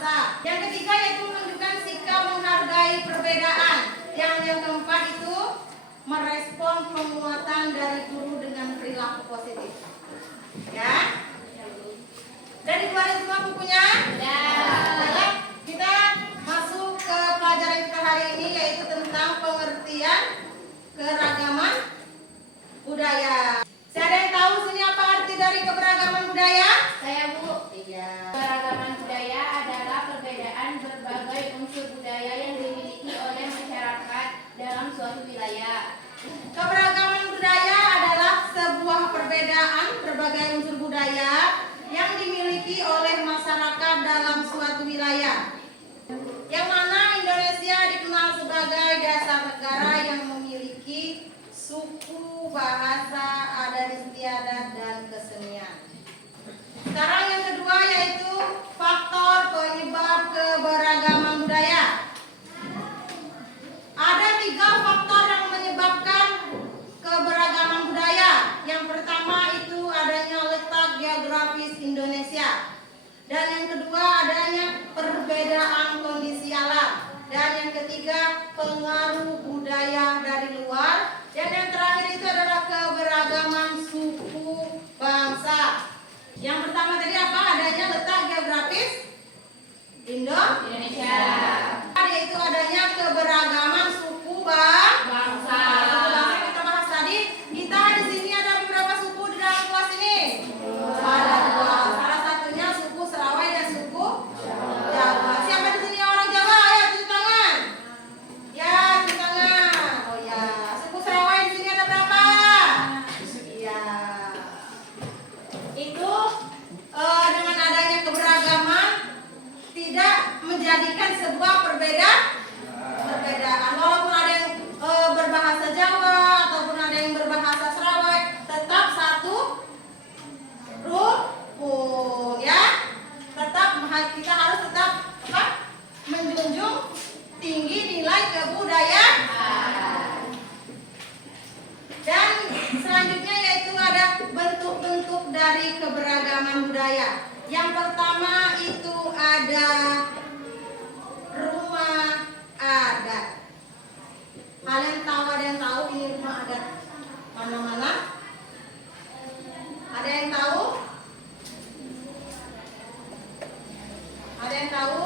bahasa. Yang ketiga yaitu menunjukkan sikap menghargai perbedaan. Yang keempat itu merespon penguatan dari guru dengan perilaku positif. Ya. Dan dikeluarin semua bukunya? Ya. Kita masuk ke pelajaran kita hari ini yaitu tentang pengertian keragaman budaya. Siapa yang tahu sini apa arti dari keberagaman budaya? Saya, Bu. Iya. Keberagaman budaya adalah perbedaan berbagai unsur budaya yang dimiliki oleh masyarakat dalam suatu wilayah. Keberagaman budaya adalah sebuah perbedaan berbagai unsur budaya yang dimiliki oleh masyarakat dalam suatu wilayah. Yang mana Indonesia dikenal sebagai dasar negara yang memiliki suku, bahasa, adat istiadat, dan kesenian. Sekarang yang kedua yaitu faktor penyebab keberagaman budaya. Ada 3 faktor yang menyebabkan keberagaman budaya. Yang pertama itu adanya letak geografis Indonesia. Dan yang kedua adanya perbedaan kondisi alam. Dan yang ketiga pengaruh budaya dari luar. Dan yang terakhir itu adalah keberagaman suku bangsa. Yang pertama tadi apa? Adanya letak geografis Indonesia. Yaitu adanya keberagaman suku bangsa. Suku bangsa yang kita bahas tadi. Kita di sini ada beberapa suku di dalam kelas ini. Ada 2. Salah satunya suku Serawai dan suku Jawa. Siapa di sini orang Jawa? Ayo cuci tangan. Ya, cuci tangan. Oh ya, suku Serawai di sini ada berapa? Iya. Itu dengan adanya keberagaman tidak menjadikan sebuah perbedaan. Walaupun ada yang berbahasa Jawa ataupun ada yang berbahasa Serawai, tetap satu rukun, ya. Kita harus tetap menjunjung tinggi nilai kebudayaan. Dan selanjutnya yaitu ada bentuk-bentuk dari keberagaman budaya. Yang pertama itu ada rumah adat. Kalian tahu, ada yang tahu ini rumah adat mana-mana? Ada yang tahu? Ada yang tahu?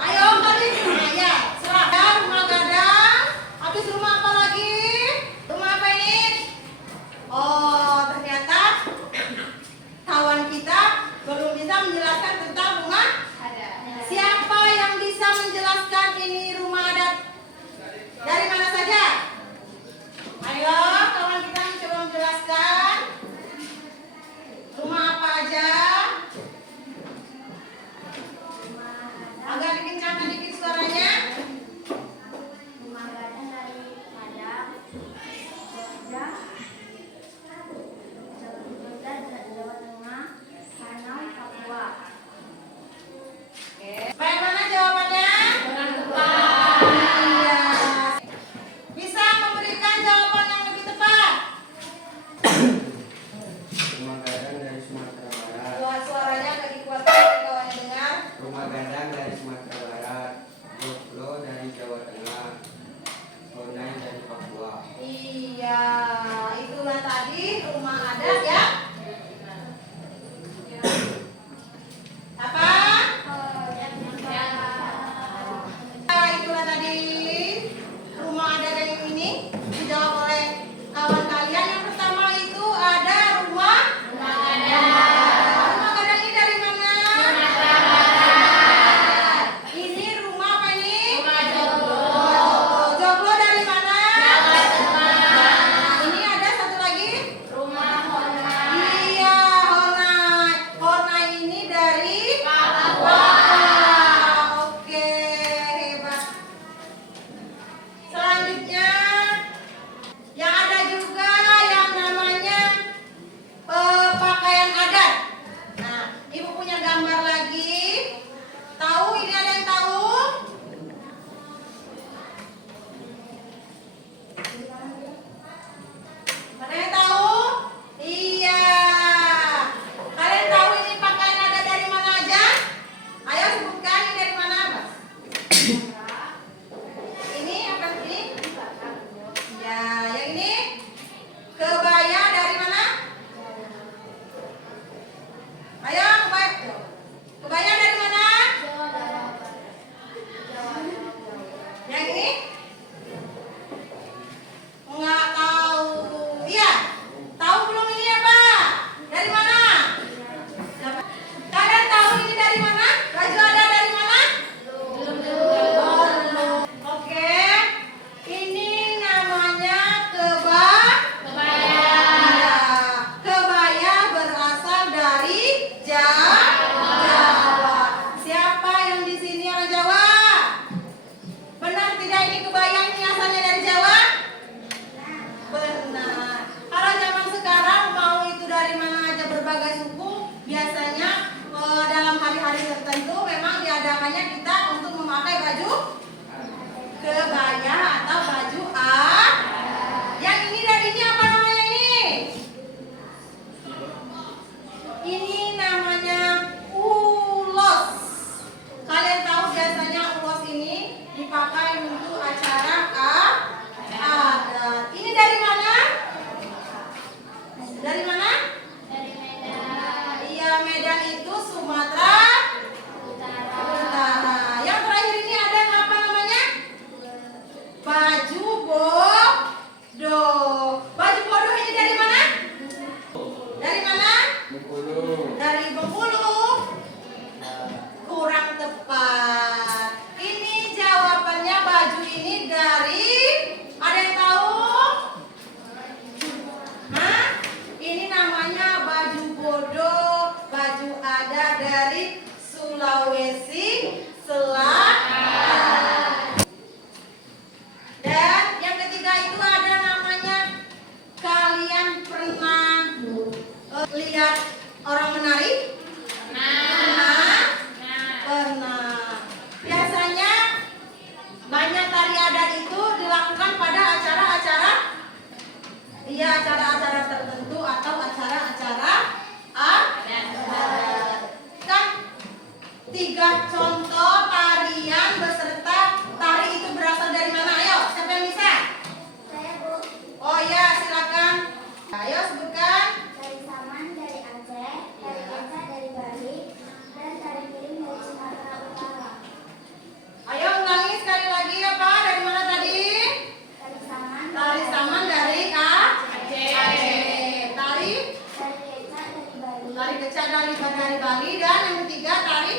Ayo tadi. Nah, ya, seragam rumah gadang. Habis rumah apa lagi? Rumah apa ini? Oh, ternyata kawan kita belum bisa menjelaskan tentang rumah. Siapa yang bisa menjelaskan ini rumah adat? Dari mana saja? Ayo, biasanya kita untuk memakai baju kebaya atau baju yang ini dan ini apa namanya ini? Ini namanya ulos. Kalian tahu biasanya ulos ini dipakai untuk acara adat. Ini dari mana? Dari mana? Dari Medan Iya, Medan itu Sumatera Utara. Utara. Yang terakhir ini ada yang apa namanya? Baju bodoh. Baju bodoh ini dari mana? Dari mana? Dari Bengkulu. Kurang tepat. Ini jawabannya baju ini dari, ada yang tahu? Hah? Ini namanya baju bodoh, baju adat dari Sulawesi Selatan. Dan yang ketiga itu ada namanya, kalian pernah lihat orang menari? Pernah? Pernah. Biasanya banyak tari adat itu dilakukan pada acara-acara tertentu atau acara-acara adat. Kan 3 contoh tarian beserta tari itu berasal dari mana? Ayo, siapa yang bisa? Saya Bu. Oh ya, silakan. Ayo sebutkan. Tari Saman dari Aceh, tari Kecak dari Bali, dan tari Piring dari Sumatera Utara. Ayo ulangi sekali lagi ya Pak. Dari mana tadi? Tari Saman Tari Saman dari Aceh. Tari Kecak dari Bali, Kecak dari Bali, dan yang ketiga tari